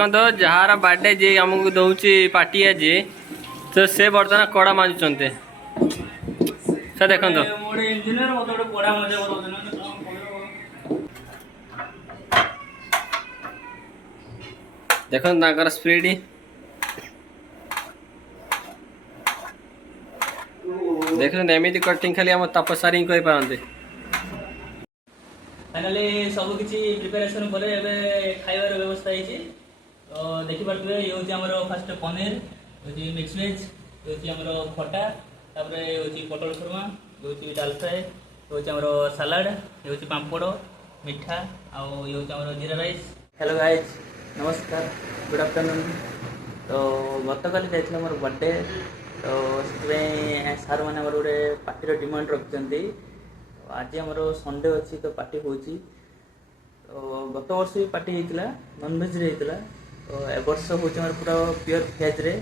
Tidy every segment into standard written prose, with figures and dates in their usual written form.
देखो तो jar birthday जी आमको दौची पार्टी आज तो से बर्तमान कड़ा माजुंट सर देखो तो देखो स्पीड देख एमती कटिंग खाली आम तपस्या कही पारते फाइनाली सब किसी प्रिपेरेसन पर खाइबार व्यवस्था होती तो देखिपे ये हूँ फास्ट पनीर ये मिक्स वेज ये हूँ खटा तापर ये पटल खुरमा ये डाल फ्राए ये हूँ सालाड ये हूँ पापड़ मिठा आउ ये हूँ जीरा राइस। हेलो गाइज नमस्कार गुड आफ्टरनून। तो गतकाली जाइए मोर बर्थडे तो से सार मैंने गोटे पार्टी डिमांड रखिंट आज आमर संडे अच्छी तो पार्टी हो तो गत वर्ष भी पार्टी होता नॉनवेज होता तो ए वर्ष हूँ पूरा प्योर भेज रे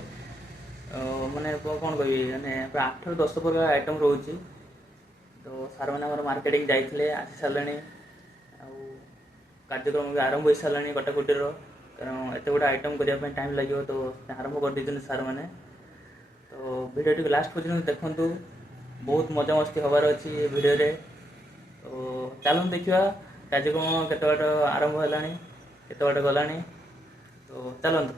माने कौन कह मैंने 8 ରୁ 10 प्रकार आइटम रोचे तो सार मैंने मार्केटिंग जाते आसी सारे कार्यक्रम भी आरंभ हो सारे कटाकुटीर कारण एत गुड़ा आइटम करने टाइम लगे तो आरंभ कर देते सार मैंने तो वीडियो लास्ट पर्यटन देखूँ बहुत मजा मस्ती हबार अच्छी वीडियो रे तो चलो देखा कार्यक्रम केत बाट आरंभ है केत बाट गला तो चलत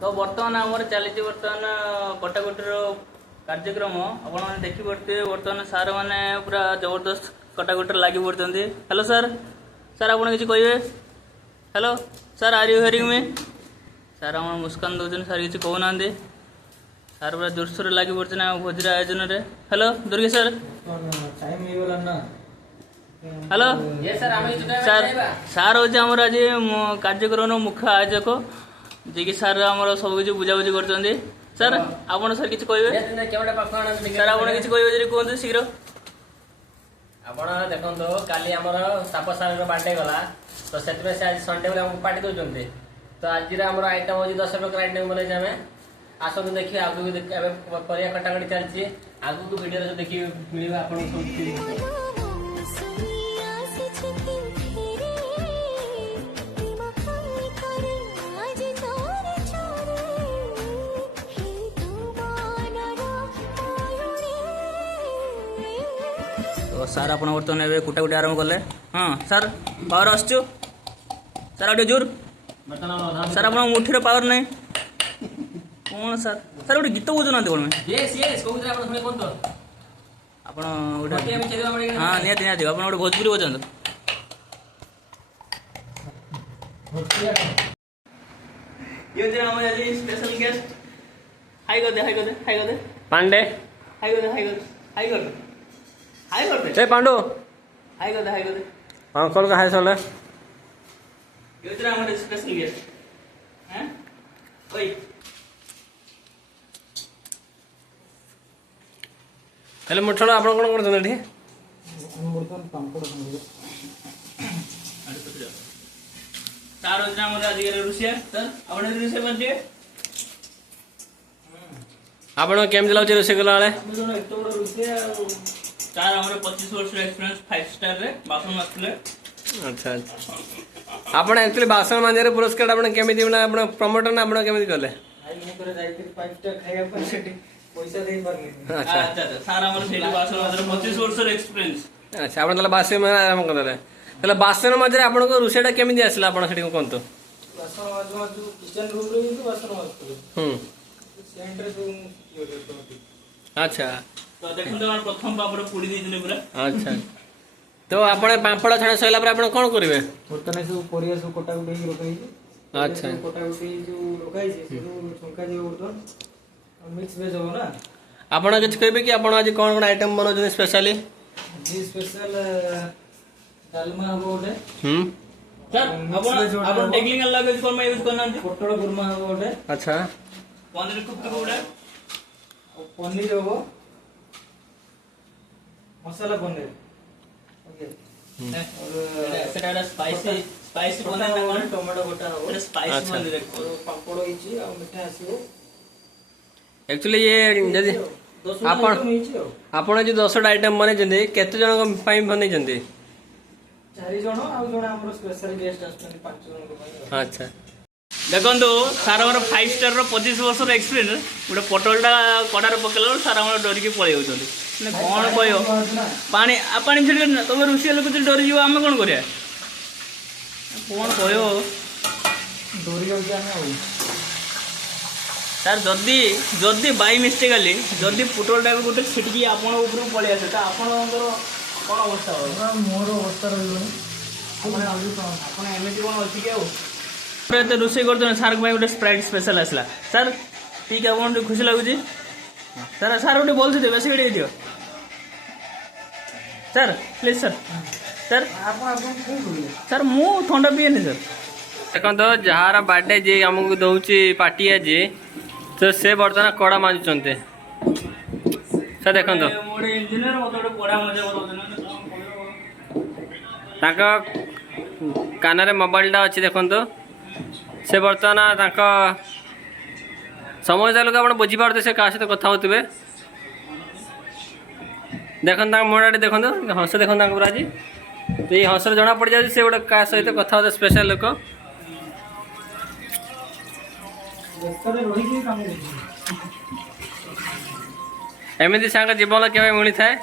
तो बर्तमान आमर चली बर्तमान कटाकुटीर कार्यक्रम आपने देखिपे बर्तमान सार मैंने पूरा जबरदस्त कटाकुटी लगी पड़ते। हेलो सर सर आप किसी कहे hello sir are you hearing me sir आम मुस्कान दौरान सर किसी कहना सार पूरा जोरसोर लगी पड़ते ना भोजर आयोजन में। हेलो दुर्गे सर हेलो सर सार हूँ आमर आज कार्यक्रम मुख्य आयोजक जी कि सार आम सब किसी बुझाबुझी कर सर आप सर किसी कहे सर आप किसी कहे कहते शीघ्र आप देखो काली आमर ताप सार बर्थडे गला तो से आज संडे बोले पार्टी दौरान तो आज आइटम हो 10 प्रकार आइटम बनाई आम आसतु देखिए आगे परिया कटाकटी चलती आगू को वीडियो देखिए मिले आप तो सार आप बर्तमान कुटाकुटी आरंभ कले। हाँ सर पावर आसचु सर आगे जोर सर आप मुठीर पावर नहीं कौन सर सर गोटे गीत बुझुना कौन आप हाँ निहती निहती आप गोटे भोजपुरी बजात ये स्पेशल गेस्ट हाई कर दे हाई कर दे हाई कर दे पांडे हाई कर दे हाई कर दे हाई कर दे हाई कर दे ए पांडु हाई कर दे हाई कर दे अंकल का हाय चले ये हमारे स्पेशल गेस्ट हैं ओए हेलो मुठल आप कौन करते चार आज रुषिया सर आप रुषिया बन आप केमती लगे रोसे कला चार 25 वर्ष एक्सपीरियंस 5 स्टार रे बासन आसले। अच्छा अच्छा आप एक्चुअली बासन मांझे पुरस्कार आप केमी प्रमोटर ना आप केमी कले अच्छा आप बासन आरंभ करदे बासन मझे आप रोषेटा केमी आसला आप कहतु अच्छा तो देखो प्रथम पापड़ पोड़ी देइतले पूरा अच्छा तो आप पापड़ छाड़ा सैला आप कौन करेंगे बर्तमान सब परिया सब कटाकुटी रखाई अच्छा कटाकुटी जो रखाई छंका बर्तमान मिक्स वेज हो ना आप किसी कहे कि आप आज कौन कौन आइटम बनाऊँ स्पेशली जी स्पेशल डालमा हम गोटे सर आपण टेक्निकल लैंग्वेज कोन में यूज करना पटल गुरमा हम गोटे अच्छा पनीर कुप्पी गोटे पनीर हो मसाला पनीर ओके सेटा स्पाइसी स्पाइसी पनीर ना कोन टमाटो गोटा हो स्पाइसी पनीर पापड़ होइची आ मिठा आसीओ एक्चुअली ये जदी आपण जो 10 आइटम बने केते जन बने 4 जन आ जन हमर स्पेशल गेस्ट आछन 5 जन को। अच्छा देखो सार मोर 5 स्टार 25 वर्ष एक्सपीरियंस गोटे पटलटा कड़ार पकड़ सार मोर डरिकी पलि जाऊँ कौन कह पानी पानी छेड़ तुम रोषे लोक डरी आम कौन कर कौन कह डोरी जाऊँ आम सर जदि जदि बाई मिस्टेकाली जदि पुटलटा गोटे छिटकी आपण उपरକୁ पलि आसे तो आपणकर कौन अवस्था हो मोर अवस्था रही ଆପଣ ଏମିତି କ'ଣ ଅଛି କି ଆଉ ଏତେ ରୋଷେଇ କରୁଛନ୍ତି ସାର୍ ପାଇଁ ଗୋଟେ ସ୍ପ୍ରାଇଟ୍ ସ୍ପେଶାଲ ଆସିଲା ସାର୍ ପିଇକି ଆପଣ ଟିକେ ଖୁସି ଲାଗୁଛି ସାର୍ ସାର୍ ଗୋଟେ ଭଲ ଦେବେ ବେଶୀ ଟିକେ ଦିଅ sir please sir sir sir ମୁଁ ଥଣ୍ଡା ପିଏନି ସାର୍ ଦେଖନ୍ତୁ ଯାହାର ବାର୍ଥଡେ ଯିଏ ଆମକୁ ଦଉଛି ପାର୍ଟି ଆଜି ତ ସେ ବର୍ତ୍ତମାନ କଡ଼ା ମାଜୁଛନ୍ତି ସାର୍ ଦେଖନ୍ତୁ ମୁଁ ଗୋଟେ ଇଞ୍ଜିନିୟର ମୋତେ ଗୋଟେ ପଢ଼ା ମଜା କରୁଛନ୍ତି ତାଙ୍କ କାନରେ ମୋବାଇଲଟା ଅଛି ଦେଖନ୍ତୁ ସେ ବର୍ତ୍ତମାନ ତାଙ୍କ ସମସ୍ତ ଲୋକ ଆପଣ ବୁଝିପାରୁଥିବେ ସେ କାହା ସହିତ କଥା ହେଉଥିବେ ଦେଖନ୍ତୁ ତାଙ୍କ ମୁହଁଟା ଦେଖନ୍ତୁ ହସ ଦେଖନ୍ତୁ ତାଙ୍କ ପୁରା ଆଜି ତ ଏଇ ହସରେ ଜଣା ପଡ଼ିଯାଉଛି ସେ ଗୋଟେ କାହା ସହିତ କଥା ହେଉଥିବେ ସ୍ପେଶାଲ ଲୋକ ଏମିତି ସାଙ୍ଗ ଜୀବନ କେବେ ମିଳିଥାଏ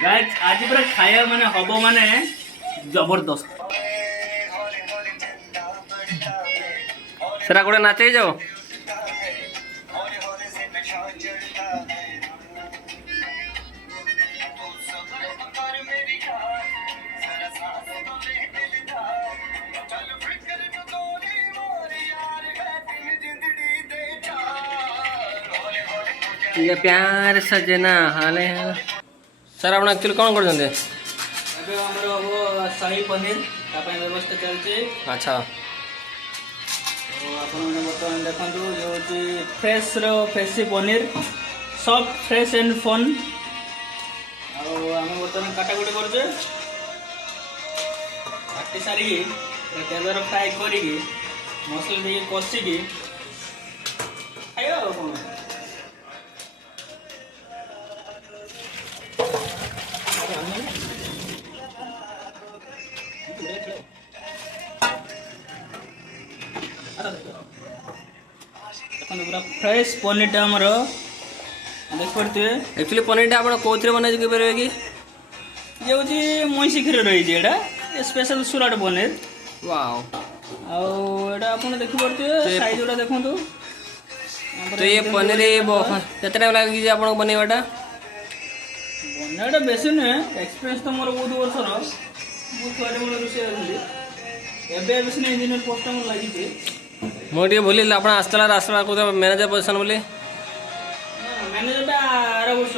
गाइस आज पूरा खाया माने हबो माने जबरदस्त ସେଟା ଗୋଟେ ନାଚେଇ ଯାଉ ये प्यार सजना हाले सर आप एक्चुअली कौन कर ଏବେ ଆମର ହବ ଶାହୀ ପନିର ତା ପାଇଁ ବ୍ୟବସ୍ଥା ଚାଲିଛି अच्छा ତ ଆପଣମାନେ ବର୍ତ୍ତମାନ ଦେଖନ୍ତୁ ଇଏ ହେଉଛି fresher freshy paneer soft fresh and fun ଆଉ ଆମେ ବର୍ତ୍ତମାନ କାଟାକୁଟି କରୁଛେ କାଟି ସାରିକି ତେଲରେ ଫ୍ରାଏ କରିକି ମସଲା ଦେଇକି କଷିକି ଖାଇବା ଆଉ କ'ଣ देखो पूरा फ्रेश पनीरटा आमर देख पारे एक्चुअली पनीर आप कौन बना पारे कि ये हूँ मईसी क्षीर रही है स्पेशल सुराट पनीर वाओ आटा आप देखिए साइज गुड़ा देखो तो ये पनीर केते टाइम लगे आपको बनवाटा बनाटा बेसी नुहे एक्सपीरियंस तो मोर बहुत वर्षर बहुत थोड़े मोर रोषे एवं बेसी इंजीनियर पोस्ट मोर लगी मुझे भूल आप आसला आसला कौन मैनेजर पोजिशन बोली मैनेजर आर वर्ष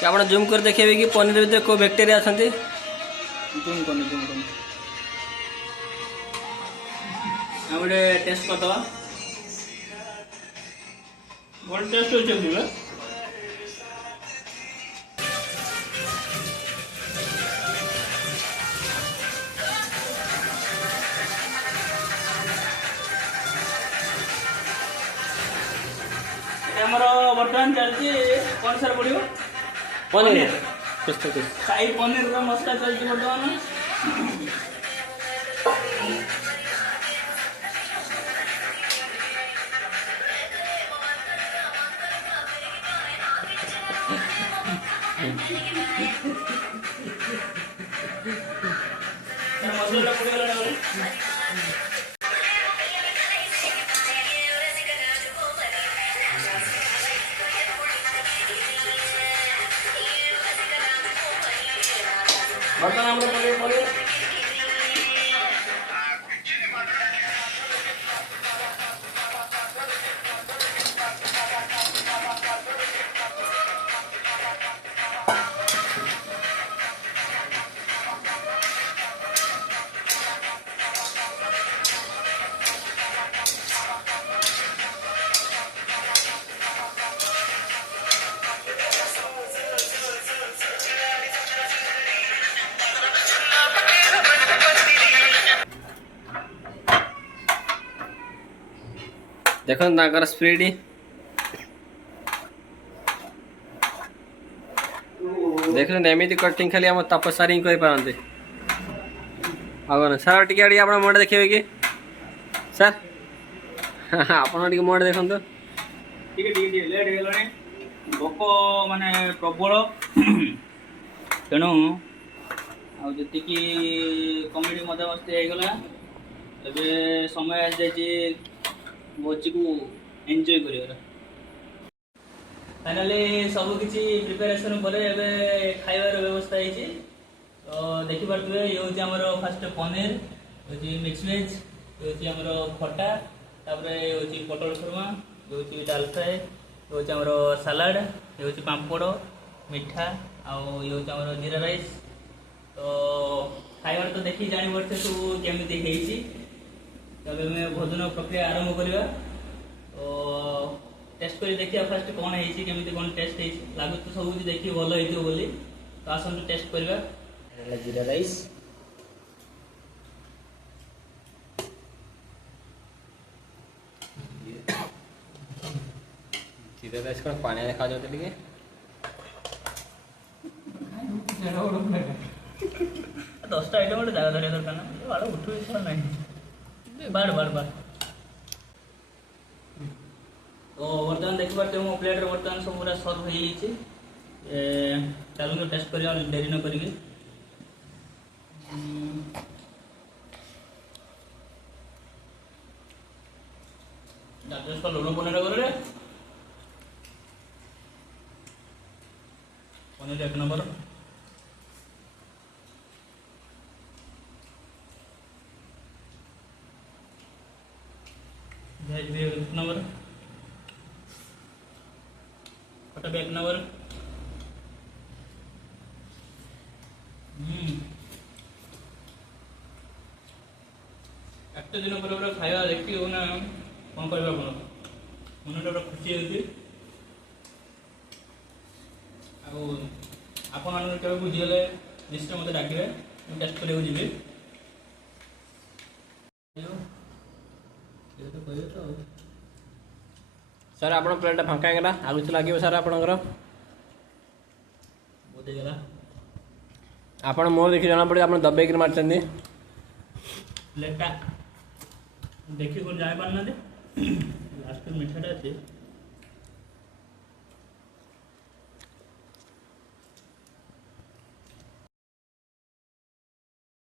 कि आप जूम कर देखिए कि पनीर भीतर को बैक्टेरिया अच्छा जूम कर गोटे टेस्ट करदे भल टेस्ट हो ଆମର ବର୍ତ୍ତମାନ ଚାଲିଛି କ'ଣ ସାର୍ ପଡ଼ିବ पनीर ସାହି ପନିରର ମସଲା ଚାଲିଛି ବର୍ତ୍ତମାନ ମସଲାଟା ପଡ଼ିଗଲା बर्तन हम पनीर देखो स्पीड ଦେଖୁଛନ୍ତି ଏମିତି କଟିଂ ଖାଲି ଆମ ତପସ୍ୟାରୀ ହିଁ କରିପାରନ୍ତି। ଆଉ କ'ଣ ସାର୍ ଟିକେ ଟିକେ ଆପଣ ମୁହଁଟା ଦେଖିବେ କି ସାର୍? ଆପଣ ଟିକେ ମୁହଁଟା ଦେଖନ୍ତୁ। ଟିକେ ଲେଟ୍ ହେଇଗଲାଣି, ଭୋକ ମାନେ ପ୍ରବଳ। ତେଣୁ ଆଉ ଯେତିକି କମେଡ଼ି ମଜାମସ୍ତି ହେଇଗଲା, ଏବେ ସମୟ ଆସିଯାଇଛି ଭୋଜିକୁ ଏନ୍ଜୟ କରିବାର। ଫାଇନାଲି ସବୁ କିଛି ପ୍ରିପାରେସନ୍ ପରେ ଏବେ ଖାଇବାର ବ୍ୟବସ୍ଥା ହେଇଛି। ତ ଦେଖିପାରୁଥିବେ ଇଏ ହେଉଛି ଆମର ଫାଷ୍ଟ ପନିର, ହେଉଛି ମିକ୍ସ ଭେଜ୍, ଇଏ ହେଉଛି ଆମର ଖଟା, ତାପରେ ଇଏ ହେଉଛି ପୋଟଳ ଖୁର୍ମା, ଇଏ ହେଉଛି ଡାଲ ଫ୍ରାଏ, ଇଏ ହେଉଛି ଆମର ସାଲାଡ଼, ଇଏ ହେଉଛି ପାମ୍ପଡ଼, ମିଠା, ଆଉ ଇଏ ହେଉଛି ଆମର ଜିରା ରାଇସ୍। ତ ଖାଇବାର ତ ଦେଖିକି ଜାଣିପାରୁଛେ ସବୁ କେମିତି ହେଇଛି। ତେବେ ଆମେ ଭୋଜନ ପ୍ରକ୍ରିୟା ଆରମ୍ଭ କରିବା। ତ ଟେଷ୍ଟ କରି ଦେଖିବା ଫାଷ୍ଟ କ'ଣ ହେଇଛି, କେମିତି କ'ଣ ଟେଷ୍ଟ ହେଇଛି। ଲାଗୁଛି ତ ସବୁ କିଛି ଦେଖିକି ଭଲ ହେଇଥିବ ବୋଲି। ତ ଆସନ୍ତୁ ଟେଷ୍ଟ କରିବା। ଜିରା ରାଇସ୍, ଜିରା ରାଇସ୍ କ'ଣ ପାଣିଆ ଦେଖାଯାଉଛି ଟିକେ? 10ଟା ଆଇଟମ୍ ଗୋଟେ ଜାଗା ଧରିବା ଦରକାର ନା, ବାଡ଼ ଉଠୁ ଇଚ୍ଛା ନାହିଁ। ବାଡ଼। ତ ବର୍ତ୍ତମାନ ଦେଖିପାରୁଥିବେ ମୋ ପ୍ଲେଟ୍ରେ ବର୍ତ୍ତମାନ ସବୁ ପୁରା ସର୍ଭ ହେଇଯାଇଛି। ଚାଲନ୍ତୁ ଟେଷ୍ଟ କରିବା ଡେରି ନ କରିକି। ଲୁଣ ପନିର କରେ, ପନିର 1 ନମ୍ବର। ଭେଜ ବି 1 ନମ୍ବର, ଖଟା ବି 1 ନମ୍ବର। ଏତେ ଦିନ ପରେ ପୁରା ଖାଇବା ଦେଖି ହଉ ନା, କ'ଣ କରିବା ଆପଣ, ମନଟା ପୁରା ଖୁସି ହେଉଛି। ଆଉ ଆପଣମାନଙ୍କୁ କେବେ ବୁଝି ହେଲେ ନିଶ୍ଚୟ ମୋତେ ଡାକିବେ, ମୁଁ ଟେଷ୍ଟ କରିବାକୁ ଯିବି। ସାର୍ ଆପଣ ପ୍ଲେଟ୍ଟା ଫାଙ୍କା ହେଇଗଲା, ଆଉ କିଛି ଲାଗିବ ସାର୍ ଆପଣଙ୍କର? ବହୁତ ହେଇଗଲା। ଆପଣ ମୋର ଦେଖି ଜଣାପଡ଼ିବ ଆପଣ ଦବେଇକିରି ମାରିଛନ୍ତି। ପ୍ଲେଟ୍ଟା ଦେଖି କ'ଣ ଜାଣିପାରୁନାହାନ୍ତି, ଲାଷ୍ଟ ମିଠାଟା ଅଛି।